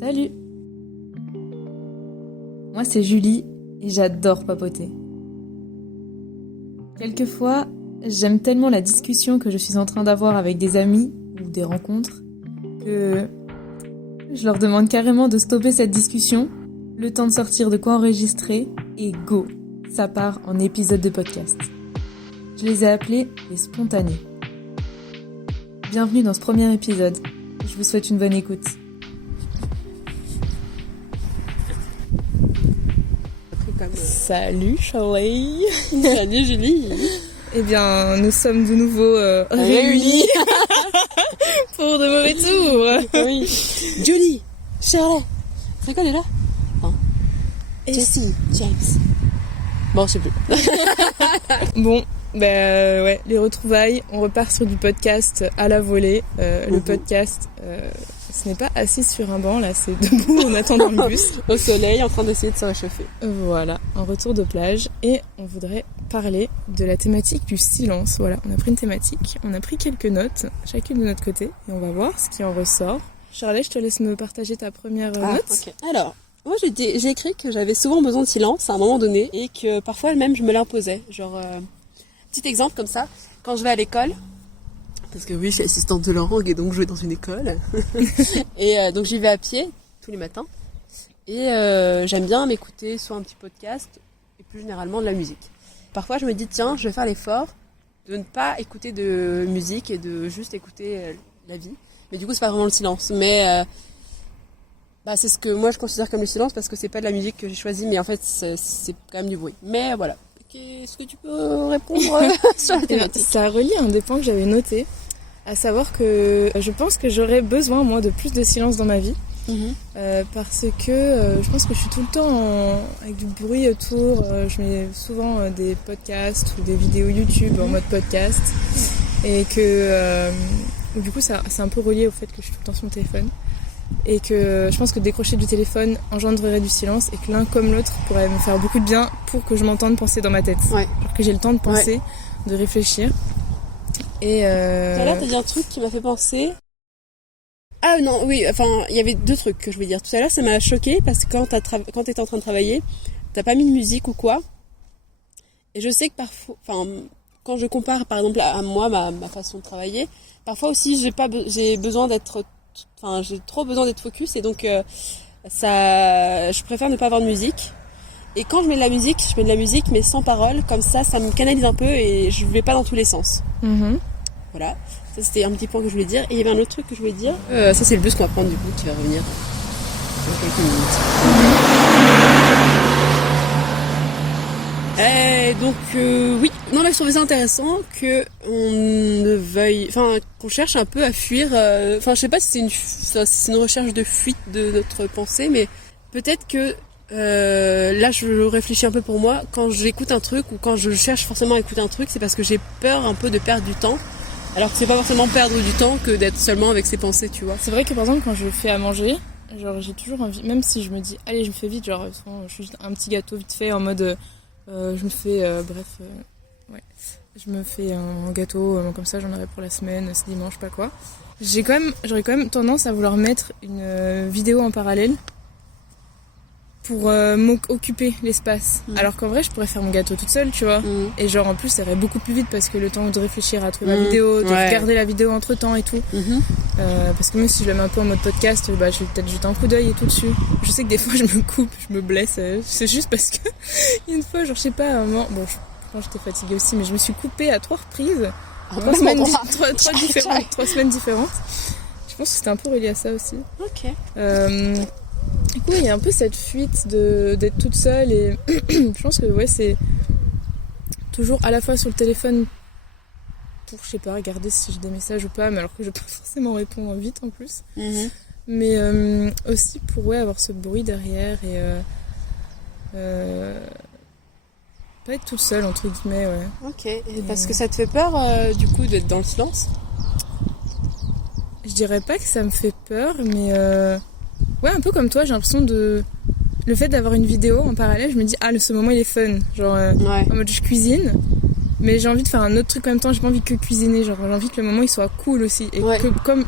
Salut! Moi c'est Julie et j'adore papoter. Quelquefois, j'aime tellement la discussion que je suis en train d'avoir avec des amis ou des rencontres que je leur demande carrément de stopper cette discussion, le temps de sortir de quoi enregistrer et go! Ça part en épisode de podcast. Je les ai appelés les spontanés. Bienvenue dans ce premier épisode. Je vous souhaite une bonne écoute. Salut Charlie. Salut Julie. Eh bien, nous sommes de nouveau réunis pour de mauvais tours. Oui. Julie, Charlotte. C'est quoi déjà Jesse, James. Bon, je sais plus. Bon, ouais, les retrouvailles. On repart sur du podcast à la volée. Le podcast, ce n'est pas assis sur un banc, là, c'est debout en attendant le bus. Au soleil, en train d'essayer de se réchauffer. Voilà, un retour de plage. Et on voudrait parler de la thématique du silence. Voilà, on a pris une thématique, on a pris quelques notes, chacune de notre côté, et on va voir ce qui en ressort. Charlotte, je te laisse me partager ta première note. Okay. Alors, moi j'ai écrit que j'avais souvent besoin de silence à un moment donné, et que parfois même je me l'imposais. Genre, petit exemple comme ça, quand je vais à l'école, parce que oui, je suis assistante de langue et donc je vais dans une école. Et donc j'y vais à pied tous les matins. Et j'aime bien m'écouter soit un petit podcast et plus généralement de la musique. Parfois je me dis tiens, je vais faire l'effort de ne pas écouter de musique et de juste écouter la vie. Mais du coup c'est pas vraiment le silence. Mais c'est ce que moi je considère comme le silence parce que c'est pas de la musique que j'ai choisie, mais en fait c'est quand même du bruit. Mais voilà. Est-ce que tu peux répondre sur la thématique ? Ça relie un des points que j'avais noté, à savoir que je pense que j'aurais besoin, moi, de plus de silence dans ma vie. Parce que je pense que je suis tout le temps avec du bruit autour. Je mets souvent des podcasts ou des vidéos YouTube en mode podcast. Et que du coup, ça, c'est un peu relié au fait que je suis tout le temps sur mon téléphone. Et que je pense que décrocher du téléphone engendrerait du silence et que l'un comme l'autre pourrait me faire beaucoup de bien pour que je m'entende penser dans ma tête. Ouais. Genre que j'ai le temps de penser, de réfléchir. Et là, t'as dit un truc qui m'a fait penser. Ah non, oui, enfin, il y avait deux trucs que je voulais dire. Tout à l'heure, ça m'a choqué parce que quand t'étais en train de travailler, t'as pas mis de musique ou quoi. Et je sais que parfois, quand je compare par exemple à moi, ma façon de travailler, parfois aussi j'ai besoin d'être. J'ai trop besoin d'être focus et donc je préfère ne pas avoir de musique. Et quand je mets de la musique mais sans parole, comme ça me canalise un peu et je vais pas dans tous les sens. Voilà, ça c'était un petit point que je voulais dire. Et il y avait un autre truc que je voulais dire. Ça c'est le bus qu'on va prendre du coup, qui va revenir dans quelques minutes. Donc oui, non là je trouvais ça intéressant que on ne veuille, qu'on cherche un peu à fuir. Je sais pas si c'est une recherche de fuite de notre pensée, mais peut-être que là je réfléchis un peu pour moi. Quand j'écoute un truc ou quand je cherche forcément à écouter un truc, c'est parce que j'ai peur un peu de perdre du temps. Alors que c'est pas forcément perdre du temps que d'être seulement avec ses pensées, tu vois. C'est vrai que par exemple quand je fais à manger, genre j'ai toujours envie, même si je me dis allez je me fais vite, genre je fais juste un petit gâteau vite fait en mode je me fais je me fais un gâteau comme ça, j'en aurai pour la semaine, ce dimanche, pas quoi. J'aurais quand même tendance à vouloir mettre une vidéo en parallèle pour m'occuper l'espace. Alors qu'en vrai, je pourrais faire mon gâteau toute seule, tu vois. Et genre en plus, ça irait beaucoup plus vite parce que le temps de réfléchir à trouver ma vidéo, de regarder la vidéo entre temps et tout. Parce que même si je la mets un peu en mode podcast, je vais peut-être jeter un coup d'œil et tout dessus. Je sais que des fois, je me coupe, je me blesse. C'est juste parce que une fois, genre je sais pas, je pense que j'étais fatiguée aussi, mais je me suis coupée à 3 reprises. 3 semaines différentes. Je pense que c'était un peu relié à ça aussi. Ok. Du coup, il y a un peu cette fuite d'être toute seule et je pense que c'est toujours à la fois sur le téléphone pour, je sais pas, regarder si j'ai des messages ou pas, mais alors que je peux forcément répondre vite en plus. Mais aussi pour avoir ce bruit derrière et pas être toute seule entre guillemets, ouais. Ok, et parce que ça te fait peur du coup d'être dans le silence ? Je dirais pas que ça me fait peur, mais ouais, un peu comme toi, j'ai l'impression le fait d'avoir une vidéo en parallèle, je me dis ce moment il est fun, genre en mode je cuisine, mais j'ai envie de faire un autre truc en même temps, j'ai pas envie que cuisiner, genre j'ai envie que le moment il soit cool aussi et que comme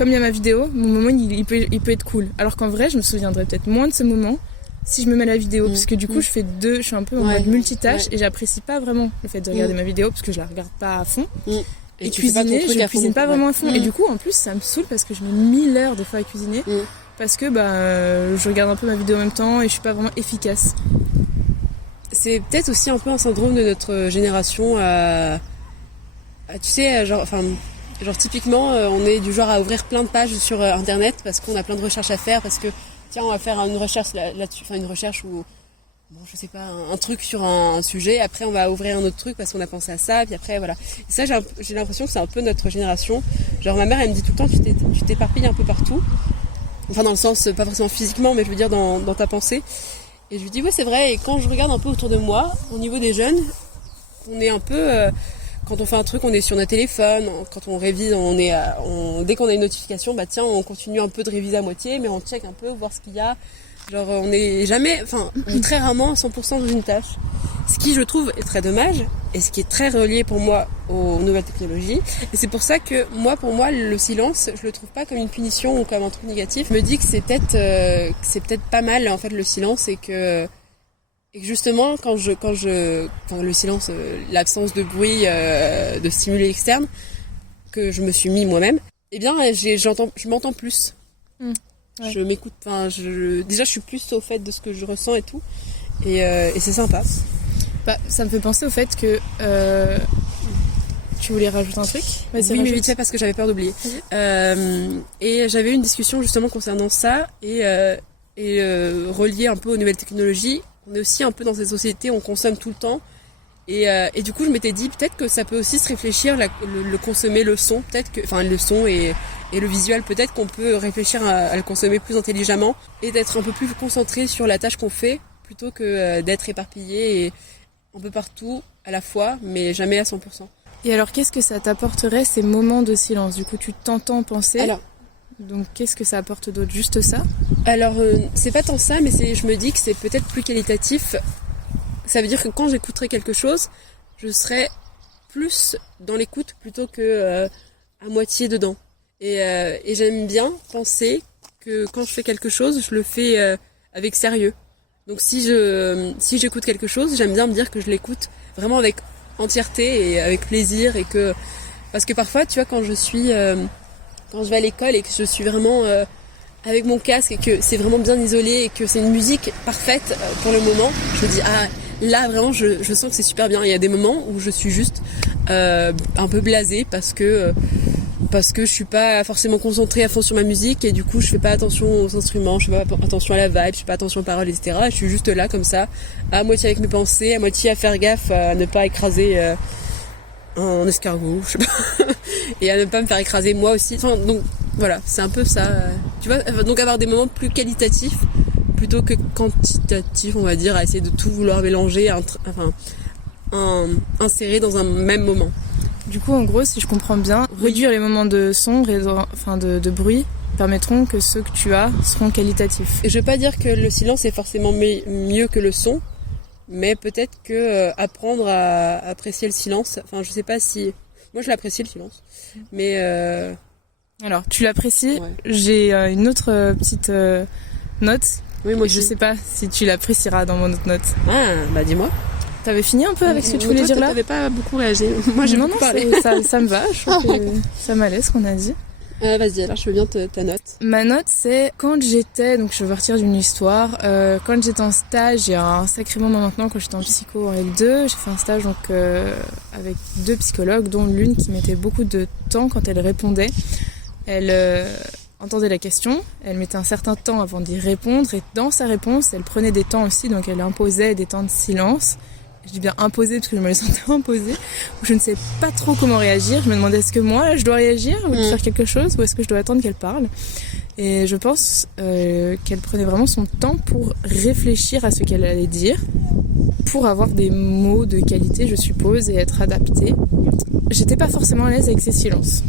comme il y a ma vidéo, mon moment il peut être cool. Alors qu'en vrai, je me souviendrai peut-être moins de ce moment si je me mets la vidéo, parce que du coup, je suis un peu en mode multitâche et j'apprécie pas vraiment le fait de regarder ma vidéo parce que je la regarde pas à fond. Et cuisiner, je cuisine pas vraiment à fond. Et du coup, en plus, ça me saoule parce que je mets 1000 heures des fois à cuisiner parce que je regarde un peu ma vidéo en même temps et je suis pas vraiment efficace. C'est peut-être aussi un peu un syndrome de notre génération tu sais, genre typiquement, on est du genre à ouvrir plein de pages sur Internet parce qu'on a plein de recherches à faire, parce que tiens, on va faire une recherche là-dessus, une recherche ou je sais pas, un truc sur un sujet, après on va ouvrir un autre truc parce qu'on a pensé à ça, puis après voilà. Et ça, j'ai l'impression que c'est un peu notre génération. Genre ma mère, elle me dit tout le temps, tu t'éparpilles un peu partout. Enfin, dans le sens, pas forcément physiquement, mais je veux dire dans ta pensée. Et je lui dis, ouais, c'est vrai. Et quand je regarde un peu autour de moi, au niveau des jeunes, on est un peu... quand on fait un truc, on est sur notre téléphone. Quand on révise, dès qu'on a une notification, on continue un peu de réviser à moitié, mais on check un peu, voir ce qu'il y a. Genre, on n'est jamais... très rarement à 100% dans une tâche. Ce qui, je trouve, est très dommage, et ce qui est très relié pour moi aux nouvelles technologies. Et c'est pour ça que, pour moi, le silence, je le trouve pas comme une punition ou comme un truc négatif. Je me dis que c'est peut-être pas mal, en fait, le silence, et que justement, quand le silence, l'absence de bruit, de stimuli externes, que je me suis mis moi-même, eh bien, je m'entends plus. Ouais. Je m'écoute, déjà, je suis plus au fait de ce que je ressens et tout. Et c'est sympa. Ça me fait penser au fait que tu voulais rajouter un truc. Oui, mais vite fait parce que j'avais peur d'oublier. Et j'avais eu une discussion justement concernant ça et relié un peu aux nouvelles technologies. On est aussi un peu dans cette société, on consomme tout le temps. Et du coup, je m'étais dit peut-être que ça peut aussi se réfléchir, le consommer, le son, le son et le visuel, peut-être qu'on peut réfléchir à le consommer plus intelligemment et d'être un peu plus concentré sur la tâche qu'on fait plutôt que d'être éparpillé et un peu partout à la fois, mais jamais à 100%. Et alors, qu'est-ce que ça t'apporterait ces moments de silence ? Du coup, tu t'entends penser. Donc, qu'est-ce que ça apporte d'autre ? Juste ça ? Alors, c'est pas tant ça, mais je me dis que c'est peut-être plus qualitatif. Ça veut dire que quand j'écouterai quelque chose, je serai plus dans l'écoute plutôt que à moitié dedans. Et j'aime bien penser que quand je fais quelque chose, je le fais avec sérieux. Donc si j'écoute quelque chose, j'aime bien me dire que je l'écoute vraiment avec entièreté et avec plaisir, et parce que parfois, tu vois, quand je vais à l'école et que je suis vraiment avec mon casque et que c'est vraiment bien isolé et que c'est une musique parfaite pour le moment, je me dis là vraiment je sens que c'est super bien. Il y a des moments où je suis juste un peu blasée parce que je suis pas forcément concentrée à fond sur ma musique et du coup je fais pas attention aux instruments, je fais pas attention à la vibe, je fais pas attention aux paroles, etc. Je suis juste là comme ça, à moitié avec mes pensées, à moitié à faire gaffe à ne pas écraser un escargot, je sais pas, et à ne pas me faire écraser moi aussi. Donc voilà, c'est un peu ça, tu vois, donc avoir des moments plus qualitatifs plutôt que quantitatifs, on va dire, à essayer de tout vouloir mélanger, insérer dans un même moment. Du coup, en gros, si je comprends bien, réduire les moments de son, de bruit, permettront que ceux que tu as seront qualitatifs. Et je veux pas dire que le silence est forcément mieux que le son, mais peut-être que apprendre à apprécier le silence. Enfin, je sais pas si... Moi, je l'apprécie, le silence. Mais... Alors, tu l'apprécies. Ouais. J'ai une autre petite note. Oui, moi aussi. Je sais pas si tu l'apprécieras dans mon autre note. Ah, bah dis-moi. T'avais fini un peu avec ce que tu voulais dire là ? T'avais pas beaucoup réagi. Moi, j'ai beaucoup parlé. Ça me va. Je trouve que ça m'allait ce qu'on a dit. Vas-y, alors je veux bien ta note. Ma note, c'est quand j'étais, donc je vais partir d'une histoire, quand j'étais en stage, il y a un sacré moment maintenant, quand j'étais en psycho en L2, j'ai fait un stage donc avec 2 psychologues, dont l'une qui mettait beaucoup de temps quand elle répondait. Elle entendait la question, elle mettait un certain temps avant d'y répondre, et dans sa réponse, elle prenait des temps aussi, donc elle imposait des temps de silence. Je dis bien imposer parce que je me les sentais imposer, où je ne sais pas trop comment réagir. Je me demandais est-ce que moi là, je dois réagir ou faire quelque chose, ou est-ce que je dois attendre qu'elle parle. Et je pense qu'elle prenait vraiment son temps pour réfléchir à ce qu'elle allait dire, pour avoir des mots de qualité, je suppose, et être adaptée. J'étais pas forcément à l'aise avec ces silences.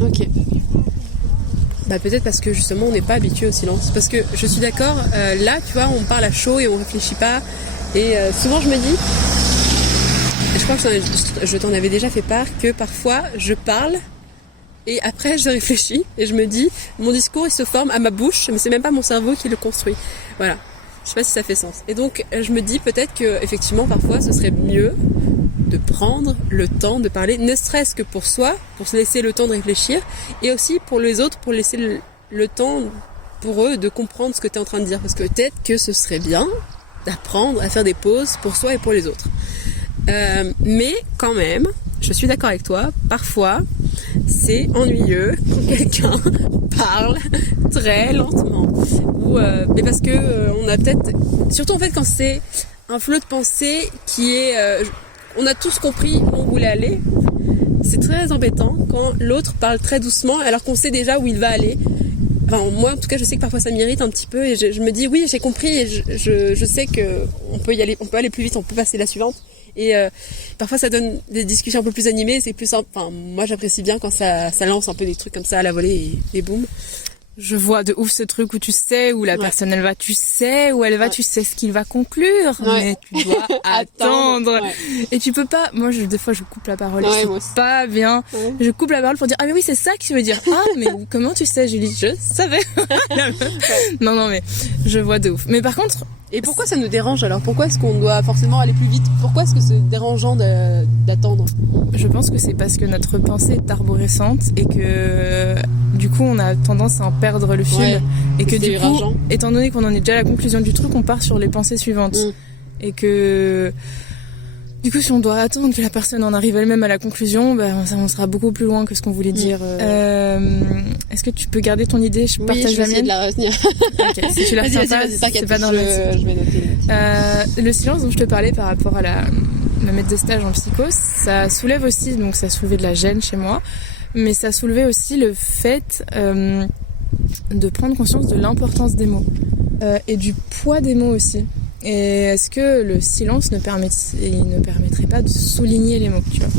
Ok. Bah peut-être parce que justement on n'est pas habitué au silence. Parce que je suis d'accord, là tu vois on parle à chaud et on réfléchit pas. Et souvent je me dis, je crois que je t'en avais déjà fait part, que parfois je parle Et après, je réfléchis et je me dis, mon discours, il se forme à ma bouche, mais c'est même pas mon cerveau qui le construit. Voilà. Je sais pas si ça fait sens. Et donc, je me dis peut-être que, effectivement, parfois, ce serait mieux de prendre le temps de parler, ne serait-ce que pour soi, pour se laisser le temps de réfléchir, et aussi pour les autres, pour laisser le temps pour eux de comprendre ce que tu es en train de dire. Parce que peut-être que ce serait bien d'apprendre à faire des pauses pour soi et pour les autres. Mais quand même, je suis d'accord avec toi, parfois c'est ennuyeux quand quelqu'un parle très lentement. Mais parce que on a peut-être, surtout en fait quand c'est un flot de pensée qui est, on a tous compris où on voulait aller. C'est très embêtant quand l'autre parle très doucement alors qu'on sait déjà où il va aller. Enfin, moi, en tout cas, je sais que parfois ça m'irrite un petit peu et je me dis oui, j'ai compris et je sais que on peut y aller, on peut aller plus vite, on peut passer la suivante. Et parfois ça donne des discussions un peu plus animées, c'est plus simple. Enfin, moi j'apprécie bien quand ça lance un peu des trucs comme ça à la volée et boum. Je vois de ouf ce truc où tu sais où la personne elle va, tu sais où elle va, tu sais ce qu'il va conclure, mais tu dois attendre. Et tu peux pas, moi des fois je coupe la parole, c'est pas bien. Je coupe la parole pour dire ah mais oui c'est ça que tu veux dire. Ah mais comment tu sais Julie? Je savais. Non mais je vois de ouf. Mais par contre, et pourquoi ça nous dérange alors? Pourquoi est-ce qu'on doit forcément aller plus vite? Pourquoi est-ce que c'est dérangeant d'attendre? Je pense que c'est parce que notre pensée est arborescente et que du coup on a tendance à en perdre le fil et que du coup, étant donné qu'on en est déjà à la conclusion du truc, on part sur les pensées suivantes et que du coup si on doit attendre que la personne en arrive elle-même à la conclusion, on sera beaucoup plus loin que ce qu'on voulait dire. Est-ce que tu peux garder ton idée? Je partage la mienne. De la retenir. Ok, si tu la retiens pas, c'est pas dans le je vais noter. Le silence dont je te parlais par rapport à ma maître de stage en psycho, ça soulève aussi, donc ça soulevait de la gêne chez moi, mais ça soulevait aussi le fait de prendre conscience de l'importance des mots et du poids des mots aussi. Et est-ce que le silence ne permettrait pas de souligner les mots, tu vois?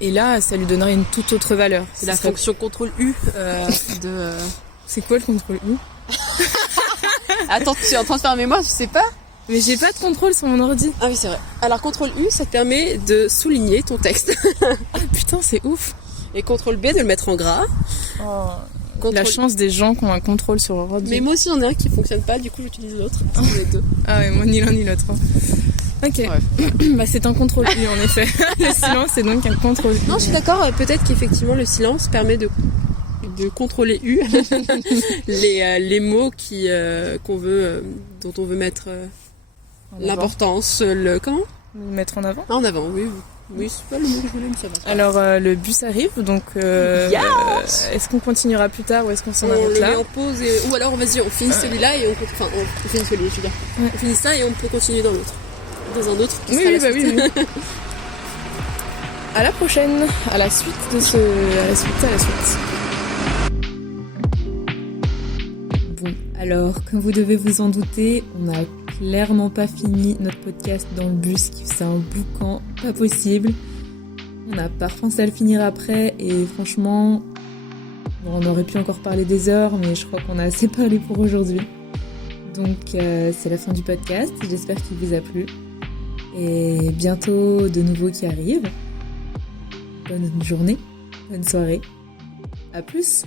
Et là, ça lui donnerait une toute autre valeur. C'est la fonction CTRL-U de... C'est quoi le CTRL-U? Attends, tu es en train de faire un mémoire, tu sais pas? Mais j'ai pas de contrôle sur mon ordi. Ah oui, c'est vrai. Alors, CTRL-U, ça te permet de souligner ton texte. Ah putain, c'est ouf. Et CTRL-B, de le mettre en gras. La chance des gens qui ont un contrôle sur leur ordi. Mais moi aussi, j'en ai un qui fonctionne pas, du coup, j'utilise l'autre. C'est les deux. Ah ouais, moi, ni l'un ni l'autre. Ok. Ouais. C'est un CTRL-U, en effet. Le silence, c'est donc un CTRL-U. Non, je suis d'accord. Peut-être qu'effectivement, le silence permet de contrôler U les mots qu'on veut, dont on veut mettre l'importance, comment mettre en avant. En avant, oui, c'est pas le mot que je voulais, mais ça va. Alors le bus arrive, donc est-ce qu'on continuera plus tard ou est-ce qu'on s'en arrête là? On le met en pause ou alors vas-y, on finit celui-là et on finit celui-là, je veux dire. On finit ça et on peut continuer dans l'autre, dans un autre. Oui. À la prochaine, à la suite. Bon, alors, comme vous devez vous en douter, on n'a clairement pas fini notre podcast dans le bus, c'est un boucan pas possible. On n'a pas pensé à le finir après et franchement, on aurait pu encore parler des heures, mais je crois qu'on a assez parlé pour aujourd'hui. Donc c'est la fin du podcast, j'espère qu'il vous a plu. Et bientôt de nouveaux qui arrivent. Bonne journée, bonne soirée, à plus.